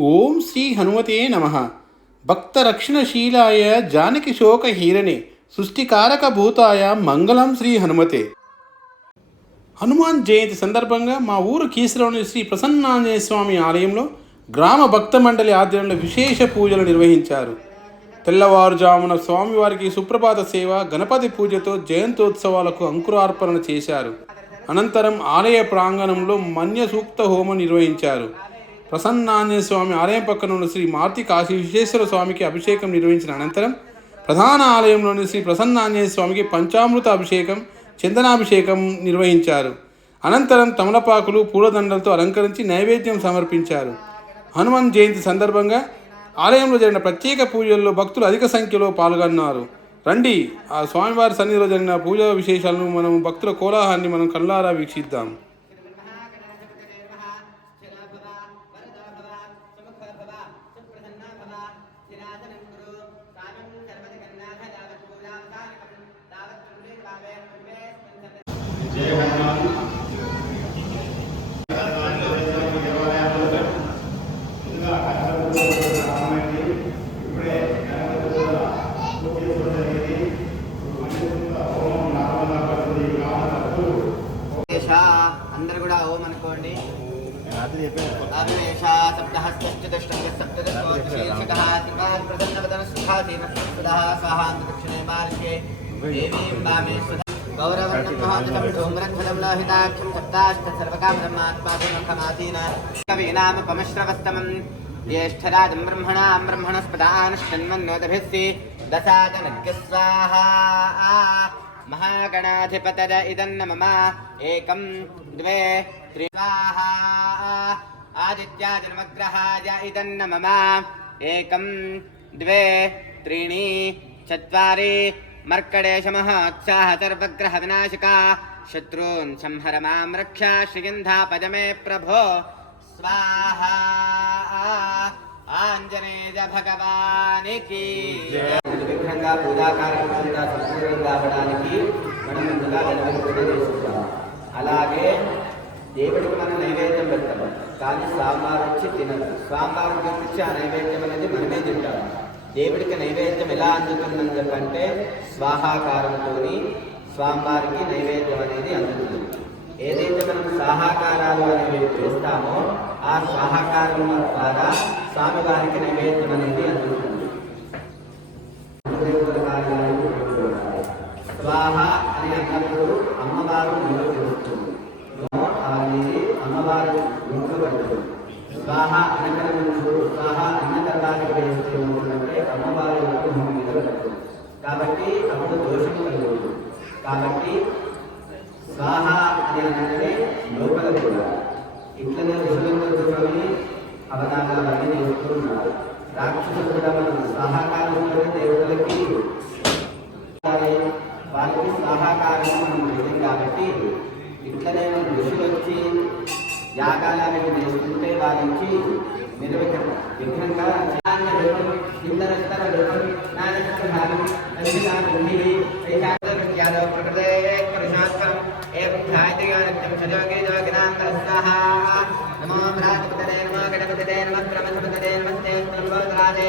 ఓం శ్రీ హనుమతే నమ. భక్తరక్షణశీలాయ జానకి శోకహీరణే సృష్టికారక భూతాయ మంగళం శ్రీ హనుమతే. హనుమాన్ జయంతి సందర్భంగా మా ఊరు కీసలోని శ్రీ ప్రసన్నాంజనేయ స్వామి ఆలయంలో గ్రామ భక్త మండలి ఆధ్వర్యంలో విశేష పూజలు నిర్వహించారు. తెల్లవారుజామున స్వామివారికి సుప్రభాత సేవ గణపతి పూజతో జయంతోత్సవాలకు అంకురార్పణ చేశారు. అనంతరం ఆలయ ప్రాంగణంలో మన్య సూక్త హోమం నిర్వహించారు. ప్రసన్నాంజనేయ స్వామి ఆలయం పక్కన ఉన్న శ్రీ మార్తి కాశీ విశ్వేశ్వర స్వామికి అభిషేకం నిర్వహించిన అనంతరం ప్రధాన ఆలయంలోని శ్రీ ప్రసన్నాంజనేయ స్వామికి పంచామృత అభిషేకం చందనాభిషేకం నిర్వహించారు. అనంతరం తమలపాకులు పూలదండలతో అలంకరించి నైవేద్యం సమర్పించారు. హనుమాన్ జయంతి సందర్భంగా ఆలయంలో జరిగిన ప్రత్యేక పూజల్లో భక్తులు అధిక సంఖ్యలో పాల్గొన్నారు. రండి ఆ స్వామివారి సన్నిధిలో జరిగిన పూజా విశేషాలను మనం భక్తుల కోలాహాన్ని మనం కళ్ళారా వీక్షిద్దాం. వేష అందరు కూడా ఓం అనుకోండి కవీనామపమశ్రవస్తమం జ్యేష్ఠరాజం బ్రహ్మణాం బ్రహ్మణస్పదానుష్ఠన్మన్నోదభిస్సి దశాదనగ్య స్వాహా. महागणाधिपतद एक मम एकं, द्वे त्रिवाहा आदित्यादिर्मग्रहाय इदन्न मम एकं, द्वे, त्रीणि, चत्वारि, मर्कडेशमहोत्साह सर्वग्रहविनाशिका, शत्रून् संहर माँ श्रीगंधा पद मे प्रभो। स्वाहा आञ्जनेय भगवान् की శుభ్రంగా పూజా కార్యక్రమంగా సంపూర్ణంగా అవ్వడానికి మనం ముందుగా గణపతి పూజ చేసుకుంటాం. అలాగే దేవుడికి మనం నైవేద్యం పెడతాం. కానీ సాంబార్ వచ్చి తినదు సాంబార్ గురించి ఆ నైవేద్యం అనేది మనమే తింటాం. దేవుడికి నైవేద్యం ఎలా అందుతుందని చెప్పంటే స్వాహాకారంతో స్వామివారికి నైవేద్యం అనేది అందుతుంది. ఏదైతే మనం సాహాకారాలు అనేవి చేస్తామో ఆ సాహాకారం ద్వారా స్వామివారికి నైవేద్యం అనేది అందుతుంది. స్వాహ అని అన్నప్పుడు అమ్మవారు నిల్వ తెలుస్తుంది అనేది అమ్మవారు నిల్వ పడుతుంది స్వాహ అనంతరం ముందు స్వాహ అన్న తర్వాత వేస్తే ఏమవుతుందంటే అమ్మవారి యొక్క భూమి మీద కాబట్టి అప్పుడు దోషం కలుగుతుంది. కాబట్టి స్వాహ అని అన్నది లోపల కూడా ఇట్లనే విషయంలో కూర్చొని అవధానాలు అన్నీ చేస్తూ ఉన్నారు. రాక్షసులు కూడా మనం సహకారం దేవుళ్ళకి వాళ్ళకి సహకారం మనం లేదు కాబట్టి ఇట్లనే ఋషులు వచ్చి యాగాలను చేసుకుంటే వాళ్ళకి నిర్వచన విఘ్నంగా ఇందరస్తర నానస్తరం యాదవ ప్రకృతే పురుషాస్కరం ఏం ధ్యాయత్రిగానిత్యం సజోగే జోగినాంతర స్వాహ నమో నమో నమ నమస్తే. త్రిలోకరాజే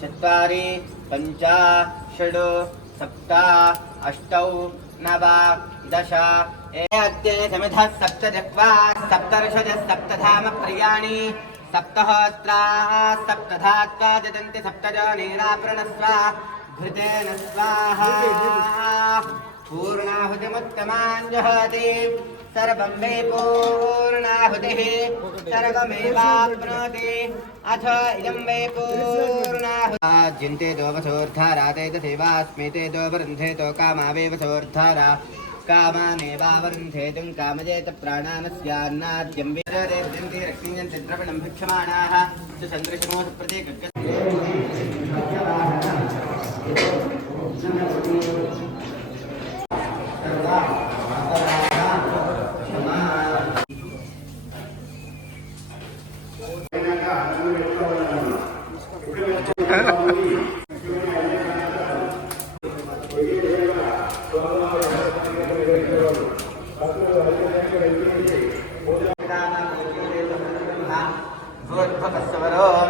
चत्वारि पञ्च षड् सप्त अष्टौ नव दश समिधः सप्त जक्वा सप्तर्षजः सप्तधाम प्रियाणि सप्तहोत्राः सप्तधात्वा जदन्ति सप्तजनेनाप्रणस्व घृतेन स्वाहा सर्वं मे पूर्णाहुतिः। सर्वमेवाप्नोति। अथ इदं मे पूर्णाहुतिन्ते ते तथैवास्मि ते दोपरुन्धे तो కామానే వావర్ధేతుం కామజేత ప్రాణానస్యాన్నాద్యం వీరరేభ్యంతి రక్షించం చిత్రపణం భిక్షమాణాః సందృశమో ప్రతి గగ్గ فقد ثمرات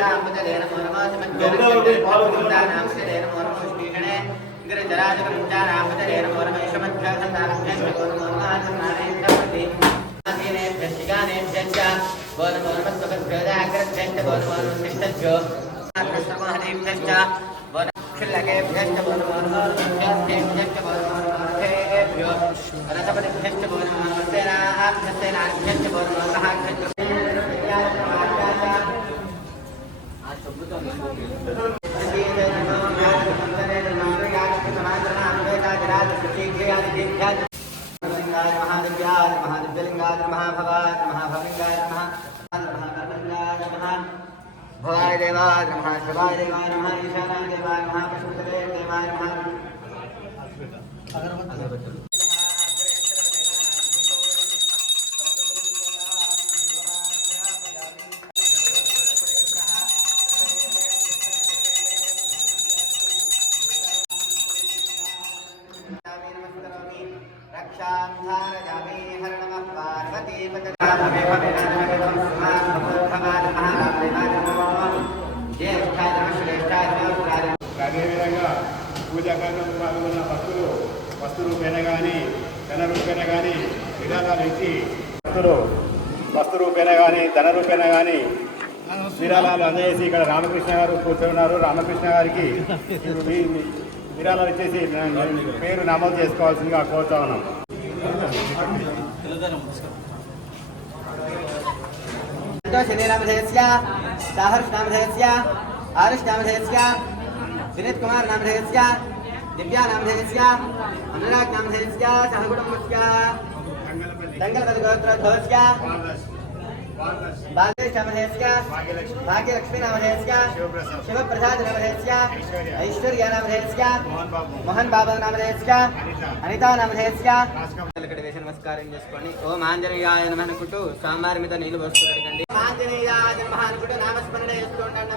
महादेव्याय महादिव्यलिंगाय महाभवाय महाभविंगाय महाभविंगाय नमः भवाय देवाय नमः देवाय नमः ईशानाय देवाय జగన్ ఉన్న భక్తులు వస్తు రూపేణ కానీ ధన రూపేణ కానీ విరాళాలు ఇచ్చి భక్తులు వస్తు రూపేణ కానీ ధన రూపేణ కానీ విరాళాలు అందజేసి ఇక్కడ రామకృష్ణ గారు కూర్చున్నారు రామకృష్ణ గారికి విరాళాలు ఇచ్చేసి పేరు నమోదు చేసుకోవాల్సిందిగా కోరుతా ఉన్నాం. శని సహర్ష్ సాహర్ష్ నామధేయస్య ఆరుష్ నామధేయస్య विनीत कुमार नामधेयस्य दिव्या नामधेयस्य अनुराग नामधेयस्य सहकुटुम्बस्य दङ्गलपतिगोत्रोद्भवस्य बागेश नामधेयस्य भाग्यलक्ष्मी नामधेयस्य शिवप्रसाद नामधेयस्य ऐश्वर्या नामधेयस्य మోహన్ బాబు నామధేయస్య అనితా నామధేయస్య ఇక్కడ వేసి నమస్కారం చేసుకోండి ఓం ఆంజనేయాయ నమః అనుకుంటూ స్వామివారి మీద నీళ్లు పోస్తూ అడగండి ఆంజనేయాయ నమః అనుకుంటూ నామస్మరణ చేస్తూ ఉండండి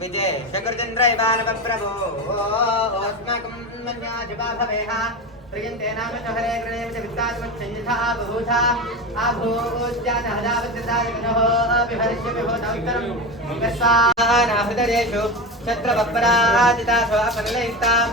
विजय शकुर्चन्द्र बालप्रभो अस्माकं मन्याजिवा भवेह त्रियन्ते नाम च हरे गणे च वित्तात्मच्छञ्जथा बभूथा आभूत्यानहदावृतदायिनः विहर्ष्य विभूतविकरं गस्वानाहृदयेषु शत्रवपराजिता स्वपनलयिताम्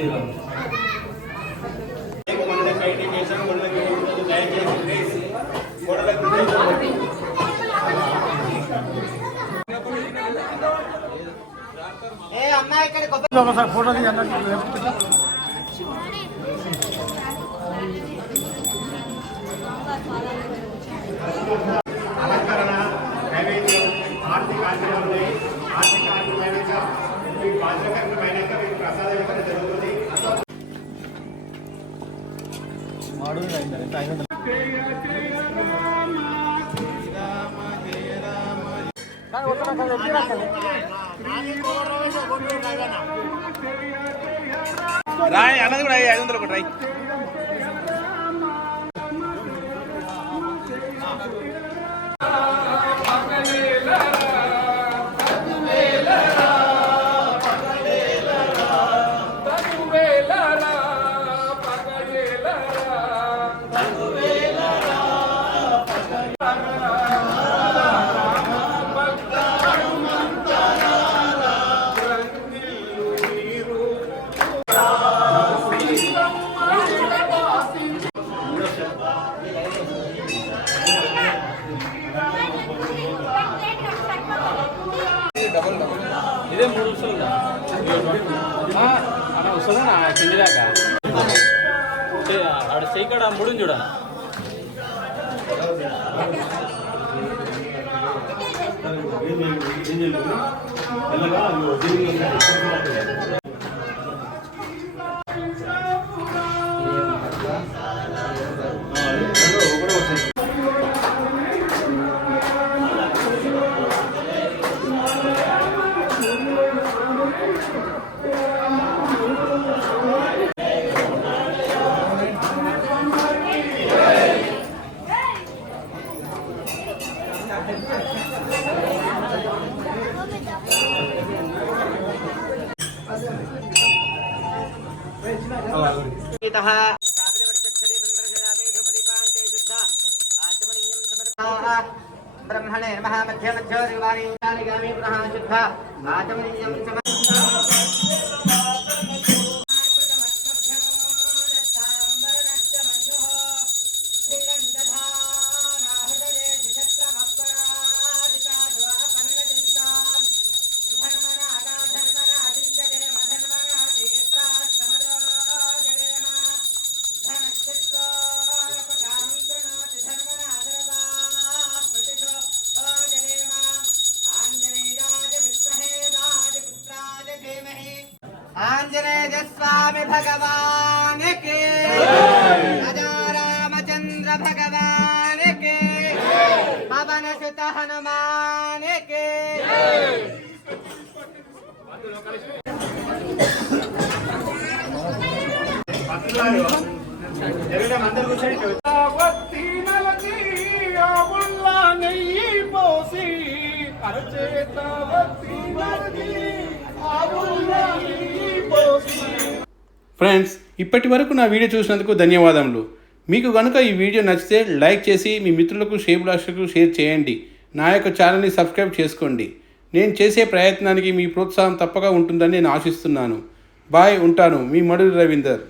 శ్రీరామ్ ఫోటో అలంకరణ నైవేద్యం ఆర్థిక ఆర్థిక ఉన్నాయి ఆర్థిక ఆచరణ నైవేద్యం ఈ పాత్రకరణ మీకు ప్రసాదం ఇవ్వడం జరుగుతుంది రాయ్ అన్నది కూడా ఐదు వందలు ఒకటి రాయ్. လားဒီနေ့ဒီနေ့ဒီနေ့လည်းကားမျိုးဒီနေ့လည်းဆက်သွားတယ် ब्रह्मणे नमः मध्ये मध्योरिवाणी शुद्ध आचमनीयं ఇప్పటి వరకు నా వీడియో చూసినందుకు ధన్యవాదములు. మీకు కనుక ఈ వీడియో నచ్చితే లైక్ చేసి మీ మిత్రులకు షేబులాషకు షేర్ చేయండి. నా యొక్క ఛానల్ని సబ్స్క్రైబ్ చేసుకోండి. నేను చేసే ప్రయత్నానికి మీ ప్రోత్సాహం తప్పగా ఉంటుందని నేను ఆశిస్తున్నాను. బాయ్ ఉంటాను. మీ మడు రవీందర్.